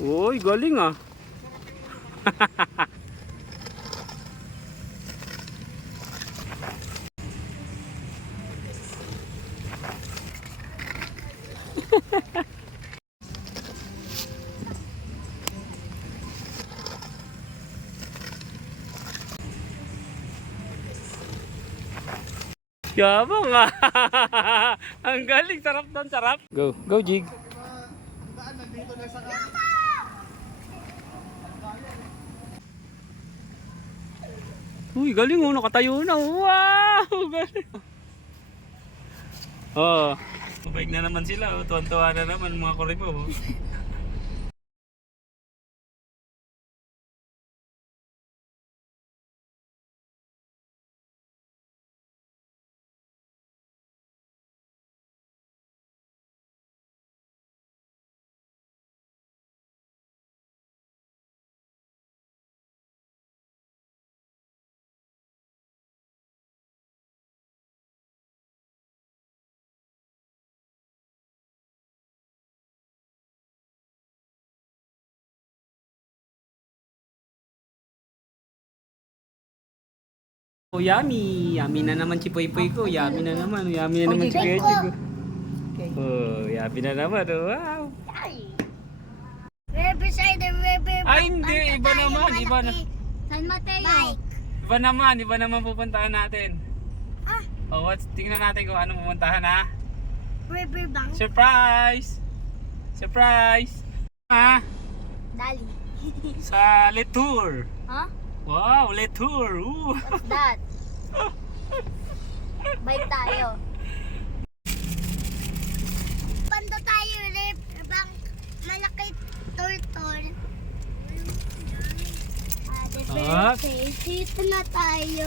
Uy, galing ah. Yabang ah. Ang galing, sarap doon, sarap. Go, go Jig. Uy, galing oh, nakatayo na. Wow, galing. Oh, mabait na naman sila. Oh. Tuwan-tuwa na naman mga kuribo. Oh. Oh, yummy! Yummy na naman si Poy-Poy ko. Yummy na naman. Yummy na naman si Kuya Jig. Oh, yummy na naman. Oh, wow! Beside the river. Ay, hindi. Iba naman. Iba na. San Mateo. Iba naman. Iba naman pupuntahan natin. Ah, Oh, tingnan natin kung ano pupuntahan ha. riverbank. Surprise! Surprise! Ha? Dali. Sa Letour. Huh? Wow, Letour. What's that? Bike tayo. Banda tayo, riverbank. Malaki turtle. Ah. Dito na tayo.